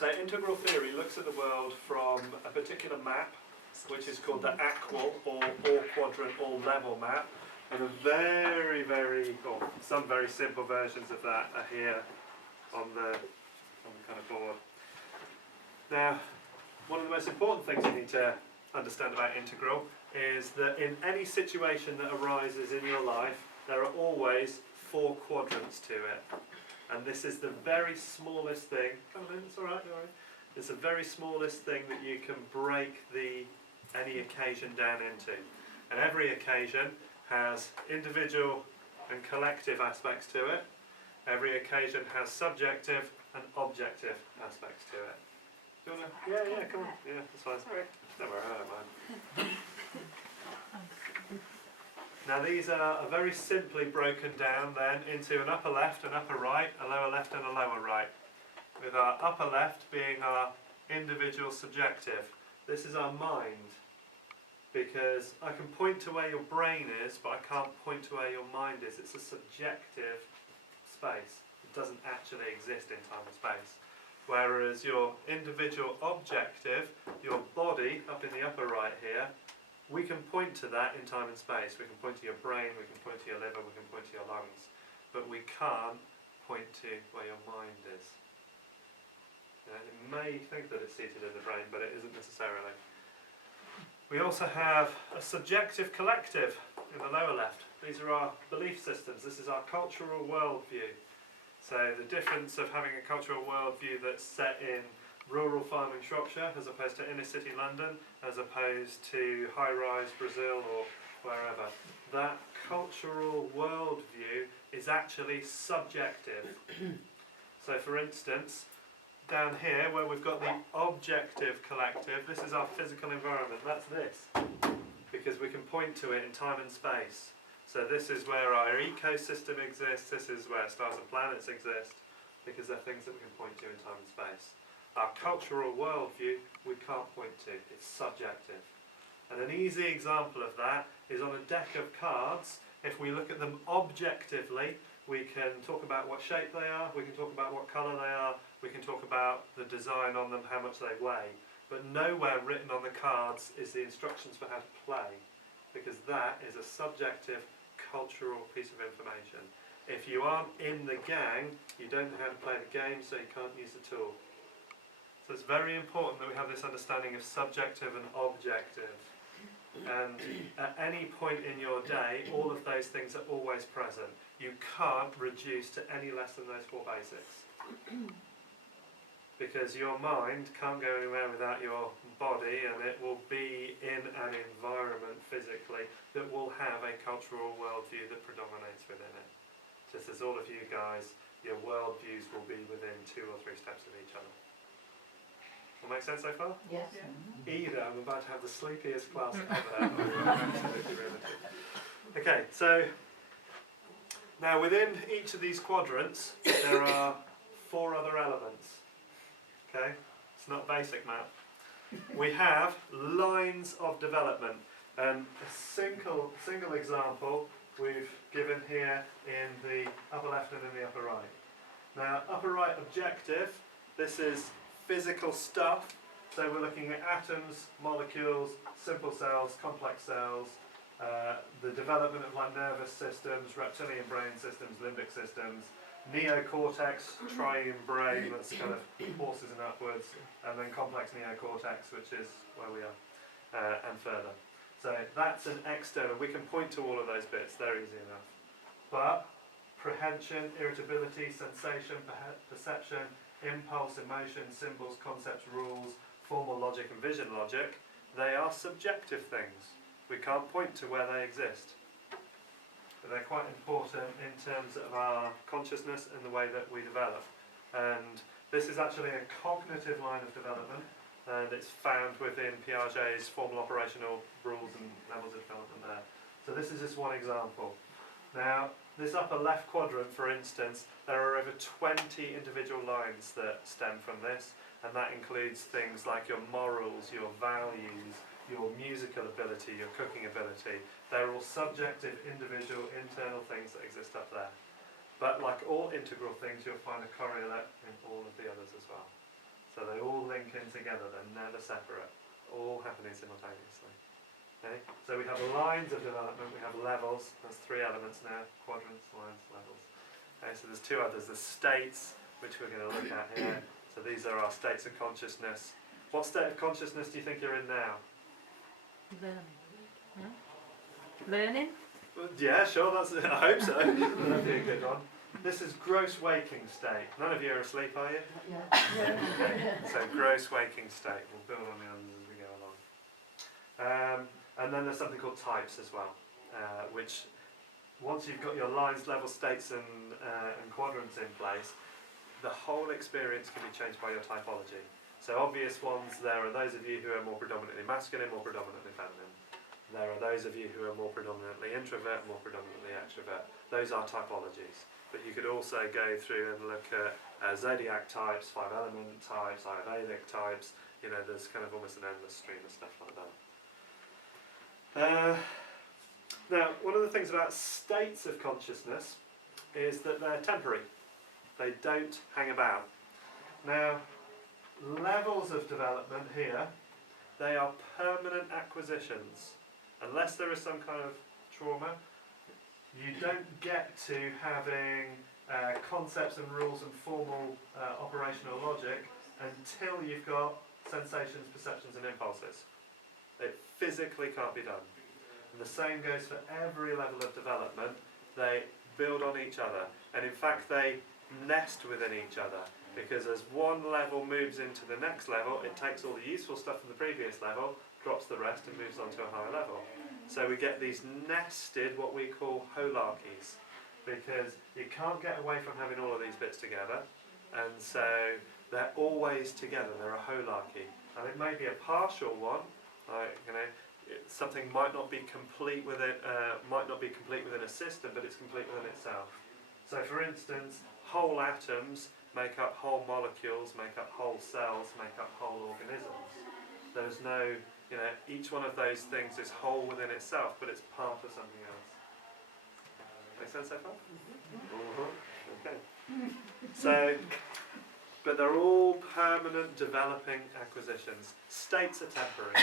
So integral theory looks at the world from a particular map, which is called the AQUAL, or all-quadrant, all-level map, and some very simple versions of that are here on the kind of board. Now, one of the most important things you need to understand about integral is that in any situation that arises in your life, there are always 4 quadrants to it. And this is the very smallest thing. Come on in, it's alright, alright. It's the very smallest thing that you can break any occasion down into. And every occasion has individual and collective aspects to it. Every occasion has subjective and objective aspects to it. Do you want to? Yeah, come on. Yeah, that's fine. Sorry. Don't worry, I don't mind. Now these are very simply broken down then into an upper left, an upper right, a lower left and a lower right. With our upper left being our individual subjective. This is our mind. Because I can point to where your brain is, but I can't point to where your mind is. It's a subjective space. It doesn't actually exist in time and space. Whereas your individual objective, your body up in the upper right here, we can point to that in time and space. We can point to your brain, we can point to your liver, we can point to your lungs. But we can't point to where your mind is. It may think that it's seated in the brain, but it isn't necessarily. We also have a subjective collective in the lower left. These are our belief systems. This is our cultural worldview. So the difference of having a cultural worldview that's set in rural farming Shropshire as opposed to inner city London, as opposed to high-rise Brazil or wherever. That cultural worldview is actually subjective. So for instance, down here where we've got the objective collective, this is our physical environment, that's this. Because we can point to it in time and space. So this is where our ecosystem exists, this is where stars and planets exist, because they're things that we can point to in time and space. Our cultural worldview we can't point to, it's subjective. And an easy example of that is on a deck of cards. If we look at them objectively, we can talk about what shape they are, we can talk about what colour they are, we can talk about the design on them, how much they weigh. But nowhere written on the cards is the instructions for how to play, because that is a subjective cultural piece of information. If you aren't in the gang, you don't know how to play the game, so you can't use the tool. So it's very important that we have this understanding of subjective and objective. And at any point in your day, all of those things are always present. You can't reduce to any less than those 4 basics. Because your mind can't go anywhere without your body, and it will be in an environment physically that will have a cultural worldview that predominates within it. Just as all of you guys, your worldviews will be within 2 or 3 steps of each other. All make sense so far? Yes. Yeah. Either I'm about to have the sleepiest class ever, or you're absolutely riveted. Okay, so now within each of these quadrants there are 4 other elements. Okay, it's not basic math. We have lines of development, and a single example we've given here in the upper left and in the upper right. Now, upper right objective, this is physical stuff, so we're looking at atoms, molecules, simple cells, complex cells, the development of like nervous systems, reptilian brain systems, limbic systems, neocortex, triune brain, that's kind of horses and upwards, and then complex neocortex, which is where we are, and further. So that's an external, we can point to all of those bits, they're easy enough. But prehension, irritability, sensation, perception, impulse, emotion, symbols, concepts, rules, formal logic and vision logic, they are subjective things. We can't point to where they exist. But they're quite important in terms of our consciousness and the way that we develop. And this is actually a cognitive line of development, and it's found within Piaget's formal operational rules and levels of development there. So this is just one example. Now, this upper left quadrant, for instance, there are over 20 individual lines that stem from this, and that includes things like your morals, your values, your musical ability, your cooking ability. They're all subjective, individual, internal things that exist up there. But like all integral things, you'll find a correlate in all of the others as well. So they all link in together, they're never separate, all happening simultaneously. Okay? So we have lines of development, we have levels, there's 3 elements now, quadrants, lines, levels. Okay, so there's 2 others, there's states, which we're going to look at here. So these are our states of consciousness. What state of consciousness do you think you're in now? Learning. Learning? Well, yeah, sure, that's I hope so. That'd be a good one. This is gross waking state. None of you are asleep, are you? Okay. So gross waking state. We'll build on the others as we go along. And then there's something called types as well, which once you've got your lines, levels, states and quadrants in place, the whole experience can be changed by your typology. So obvious ones, there are those of you who are more predominantly masculine, more predominantly feminine. There are those of you who are more predominantly introvert, more predominantly extrovert. Those are typologies. But you could also go through and look at zodiac types, 5 element types, Ayurvedic types. You know, there's kind of almost an endless stream of stuff like that. Now, one of the things about states of consciousness is that they're temporary. They don't hang about. Now, levels of development here, they are permanent acquisitions. Unless there is some kind of trauma, you don't get to having concepts and rules and formal operational logic until you've got sensations, perceptions and impulses. It physically can't be done. And the same goes for every level of development. They build on each other, and in fact they nest within each other, because as one level moves into the next level, it takes all the useful stuff from the previous level, drops the rest and moves on to a higher level. So we get these nested, what we call holarchies, because you can't get away from having all of these bits together, and so they're always together, they're a holarchy. And it may be a partial one, like, you know, something might not be complete with it, might not be complete within a system, but it's complete within itself. So for instance, whole atoms make up whole molecules, make up whole cells, make up whole organisms. There's no, you know, each one of those things is whole within itself, but it's part of something else. Make sense so far? Okay. So, but they're all permanent developing acquisitions. States are temporary.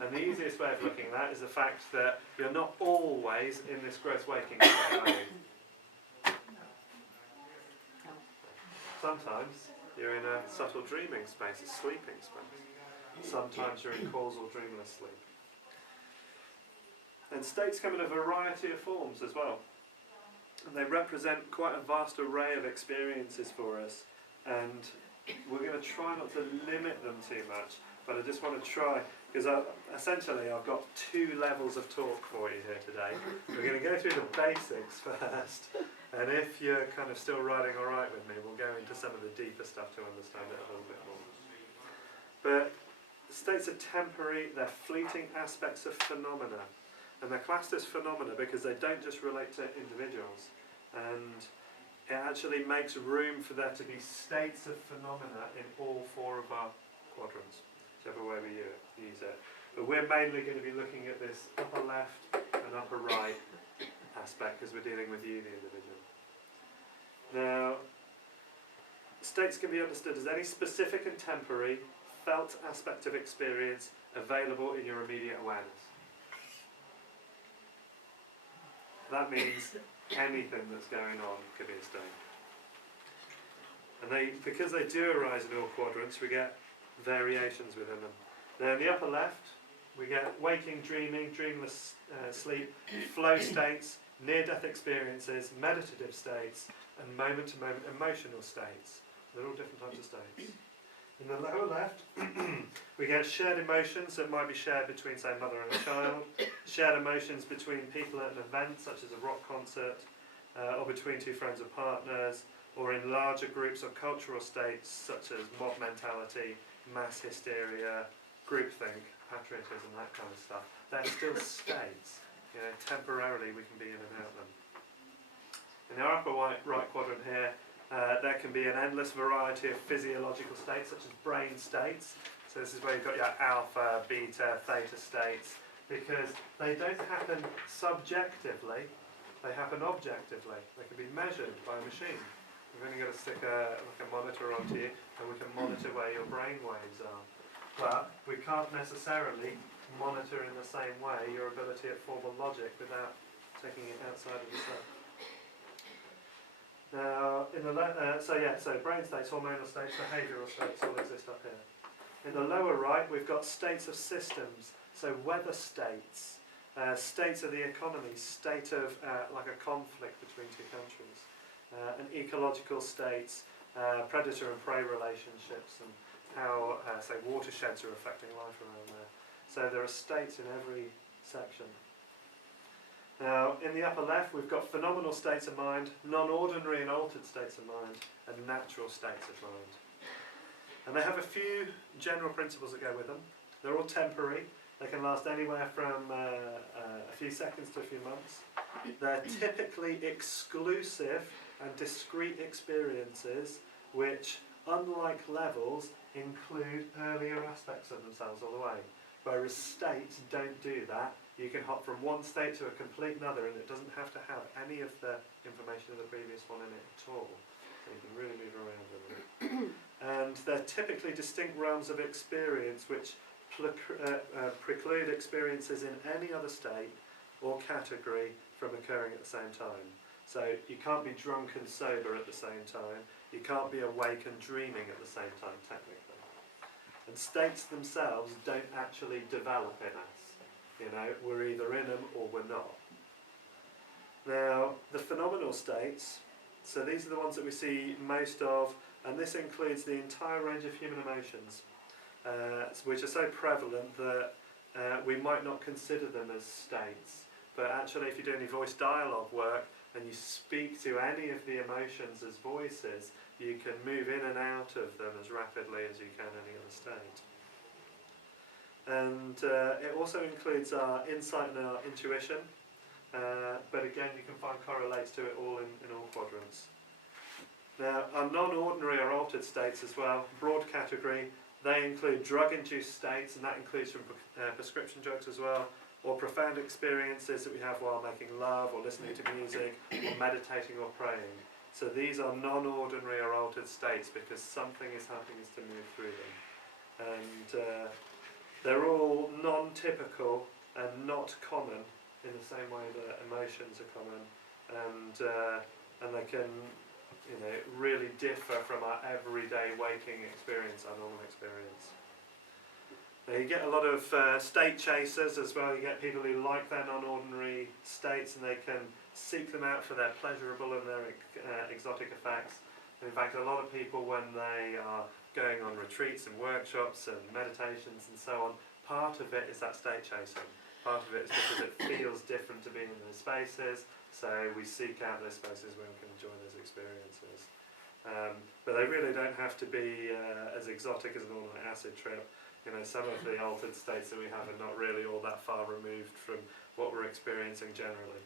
And the easiest way of looking at that is the fact that you're not always in this gross waking state, are you? Sometimes you're in a subtle dreaming space, a sleeping space. Sometimes you're in causal dreamless sleep. And states come in a variety of forms as well. And they represent quite a vast array of experiences for us. And we're going to try not to limit them too much, but I just want to try, because essentially I've got 2 levels of talk for you here today. We're going to go through the basics first, and if you're kind of still riding alright with me, we'll go into some of the deeper stuff to understand it a little bit more. But states are temporary, they're fleeting aspects of phenomena, and they're classed as phenomena because they don't just relate to individuals, and it actually makes room for there to be states of phenomena in all 4 of our quadrants, whichever way we use it. But we're mainly going to be looking at this upper left and upper right aspect because we're dealing with you, the individual. Now, states can be understood as any specific and temporary felt aspect of experience available in your immediate awareness. That means anything that's going on could be a state. And because they do arise in all quadrants, we get variations within them. Now in the upper left, we get waking, dreaming, dreamless sleep, flow states, near-death experiences, meditative states, and moment-to-moment emotional states. They're all different types of states. In the lower left, we get shared emotions that might be shared between, say, mother and a child, shared emotions between people at an event, such as a rock concert, or between 2 friends or partners, or in larger groups or cultural states, such as mob mentality, mass hysteria, groupthink, patriotism, that kind of stuff. They're still states. You know, temporarily we can be in and out of them. In the upper right quadrant here, there can be an endless variety of physiological states, such as brain states. So this is where you've got your alpha, beta, theta states, because they don't happen subjectively, they happen objectively. They can be measured by a machine. We've only got to stick a monitor onto you, and we can monitor where your brain waves are. But we can't necessarily monitor in the same way your ability at formal logic without taking it outside of the cell. Now, in the so brain states, hormonal states, behavioural states all exist up here. In the lower right, we've got states of systems, so weather states, states of the economy, state of like a conflict between two countries, and ecological states, predator and prey relationships, and how, say, watersheds are affecting life around there. So there are states in every section. Now, in the upper left, we've got phenomenal states of mind, non-ordinary and altered states of mind, and natural states of mind. And they have a few general principles that go with them. They're all temporary. They can last anywhere from a few seconds to a few months. They're typically exclusive and discrete experiences which, unlike levels, include earlier aspects of themselves all the way. Whereas states don't do that. You can hop from one state to a complete another and it doesn't have to have any of the information of the previous one in it at all. So you can really move around with it. And they're typically distinct realms of experience which preclude experiences in any other state or category from occurring at the same time. So you can't be drunk and sober at the same time. You can't be awake and dreaming at the same time, technically. And states themselves don't actually develop in us. You know, we're either in them or we're not. Now, the phenomenal states, so these are the ones that we see most of, and this includes the entire range of human emotions, which are so prevalent that we might not consider them as states. But actually, if you do any voice dialogue work and you speak to any of the emotions as voices, you can move in and out of them as rapidly as you can any other state. And it also includes our insight and our intuition, but again you can find correlates to it all in all quadrants. Now, our non-ordinary or altered states as well, broad category, they include drug-induced states, and that includes from prescription drugs as well, or profound experiences that we have while making love or listening to music or meditating or praying. So these are non-ordinary or altered states because something is helping us to move through them. And they're all non-typical and not common in the same way that emotions are common, and they can, you know, really differ from our everyday waking experience, our normal experience. Now you get a lot of state chasers as well. You get people who like their non-ordinary states and they can seek them out for their pleasurable and their exotic effects. And in fact, a lot of people, when they are going on retreats and workshops and meditations and so on, part of it is that state chasing. Part of it is because it feels different to being in those spaces, so we seek out those spaces where we can enjoy those experiences. But they really don't have to be as exotic as an all-night acid trip. You know, some of the altered states that we have are not really all that far removed from what we're experiencing generally.